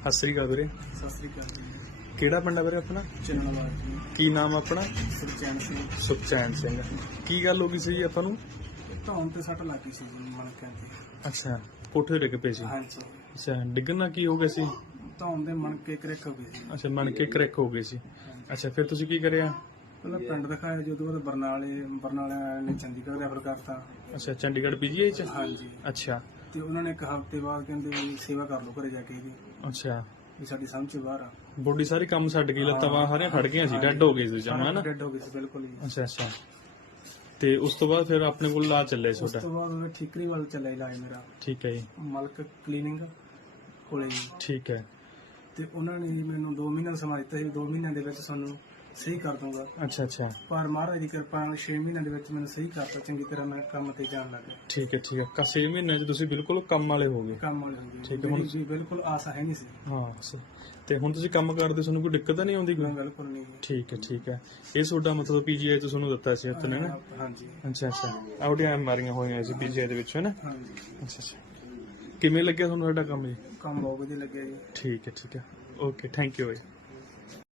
ਸਤਿ ਸ੍ਰੀ ਅਕਾਲ ਵੀਰੇ। ਸਤਿ ਸ੍ਰੀ ਅਕਾਲ ਜੀ। ਕਿਹੜਾ ਪਿੰਡ ਆ ਵੀਰੇ ਆਪਣਾ? ਚੰਨਣਵਾਲ ਜੀ। ਕੀ ਨਾਮ ਆ ਆਪਣਾ? ਸੁਰਚੈਨ ਸਿੰਘ। ਸੁਖਚੈਨ ਸਿੰਘ। ਕੀ ਗੱਲ ਹੋ ਗਈ ਸੀ ਜੀ ਆਪਾਂ ਨੂੰ? ਧੌਣ ਤੇ ਸੱਟ ਲੱਗੀ ਸੀ ਜੀ ਮਨ ਕਹਿੰਦੇ ਅੱਛਾ ਕੋਠੇ ਡਿੱਗ ਪਏ ਸੀ। ਹਾਂਜੀ ਅੱਛਾ ਡਿੱਗਣ ਨਾਲ ਕੀ ਹੋ ਗਿਆ ਸੀ? ਧੌਣ ਦੇ ਮਣ ਕੇ ਕਰੈਕ ਹੋ ਸੀ। ਅੱਛਾ ਮਣ ਕੇ ਕਰੈਕ ਹੋ ਗਈ ਸੀ। ਅੱਛਾ ਫਿਰ ਤੁਸੀਂ ਕੀ ਕਰਿਆ? ਪਹਿਲਾਂ ਪਿੰਡ ਦਿਖਾਇਆ ਜਦੋਂ ਬਾਅਦ ਬਰਨਾਲੇ ਬਰਨਾਲੇ ਨੇ ਚੰਡੀਗੜ੍ਹ ਰੈਫਰ ਕਰਤਾ। ਅੱਛਾ ਚੰਡੀਗੜ੍ਹ ਪੀਜੀਆਈ ਚ? ਹਾਂਜੀ। ਅੱਛਾ ਤੇ ਉਹਨਾਂ ਨੇ ਇੱਕ ਹਫ਼ਤੇ ਬਾਅਦ ਕਹਿੰਦੇ ਵੀ ਸੇਵਾ ਕਰ ਲਓ ਘਰੇ ਜਾ ਕੇ ਇਹਦੀ ਅੱਛਾ। ਵੀ ਸਾਡੀ ਸਮਝ ਤੋਂ ਬਾਹਰ ਆ। ਬੋਡੀ ਸਾਰੀ ਕੰਮ ਛੱਡ ਗਈ ਲੱਤਾਂ ਬਾਹਾਂ ਸਾਰੀਆਂ ਖੜ ਗਈਆਂ ਸੀ ਡੈੱਡ ਹੋ ਗਏ ਸੀ ਜਮਾ ਨਾ ਡੈਡ ਹੋ ਗਈ ਸੀ ਬਿਲਕੁਲ ਹੀ ਅੱਛਾ ਅੱਛਾ। ਤੇ ਉਸ ਤੋਂ ਬਾਅਦ ਫਿਰ ਆਪਣੇ ਕੋਲ ਲਾ ਚੱਲੇ ਉਸ ਤੋਂ ਬਾਅਦ ਉਹ ਠੀਕਰੀ ਵੱਲ ਚੱਲਿਆ ਇਲਾਜ ਮੇਰਾ। ਠੀਕ ਹੈ ਜੀ। ਮਲਕ ਕਲੀਨਿੰਗ ਕੋਲੇ ਜੀ। ਠੀਕ ਹੈ। ਤੇ ਉਹਨਾਂ ਨੇ ਜੀ ਮੈਨੂੰ 2 ਮਹੀਨੇ ਦਾ ਸਮਾਂ ਦਿੱਤਾ ਸੀ 2 ਮਹੀਨਿਆਂ ਦੇ ਵਿੱਚ ਤੁਹਾਨੂੰ ਸਹੀ ਕਰ ਦੂੰਗਾ ਅੱਛਾ ਅੱਛਾ। ਪਰ ਮਹਾਰਾਜ ਦੀ ਕਿਰਪਾ ਨਾਲ 6 ਮਹੀਨਿਆਂ ਦੇ ਵਿੱਚ ਮੈਨੂੰ ਸਹੀ ਕਰਤਾ ਚੰਗੀ ਤਰ੍ਹਾਂ ਮੈਂ ਕੰਮ ਤੇ ਜਾਣ ਲੱਗ ਗਿਆ। ਠੀਕ ਹੈ ਠੀਕ ਹੈ। ਕਸੇ ਮਹੀਨੇ ਚ ਤੁਸੀਂ ਬਿਲਕੁਲ ਕੰਮ ਵਾਲੇ ਹੋ ਗਏ। ਕੰਮ ਵਾਲੇ ਹੋ ਗਏ। ਠੀਕ ਹੈ, ਹੁਣ- ਮੇਰੀ ਵੀ ਬਿਲਕੁਲ ਆਸ ਹੈ ਨਹੀਂ ਸੀ। ਹਾਂ ਸ- ਤੇ ਹੁਣ ਤੁਸੀਂ ਕੰਮ ਕਰਦੇ ਤੁਹਾਨੂੰ ਕੋਈ ਦਿੱਕਤ ਤਾਂ ਨਹੀਂ ਆਉਂਦੀ ਮੈਂ ਕੋਈ ਬਿਲਕੁਲ ਨਹੀਂ। ਠੀਕ ਹੈ ਠੀਕ ਹੈ। ਇਹ ਤੁਹਾਡਾ ਮਤਲਬ ਪੀਜੀਆਈ ਤੋਂ ਤੁਹਾਨੂੰ ਦਿੱਤਾ ਸੀ ਉੱਥੇ ਨੇ ਨਾ? ਹਾਂਜੀ। ਅੱਛਾ ਅੱਛਾ। ਆਉਡੀਆਂ ਮਾਰੀਆਂ ਹੋਈਆਂ ਸੀ ਪੀਜੀਆਈ ਦੇ ਵਿੱਚ ਹੈ ਨਾ? ਹਾਂਜੀ ਅੱਛਾ ਅੱਛਾ। ਕਿਵੇਂ ਲੱਗਿਆ ਤੁਹਾਨੂੰ ਸਾਡਾ ਕੰਮ ਜੀ? ਕੰਮ ਬਹੁਤ ਵਧੀਆ ਲੱਗਿਆ ਜੀ। ਠੀਕ ਹੈ ਠੀਕ ਹੈ। Okay thank you bye.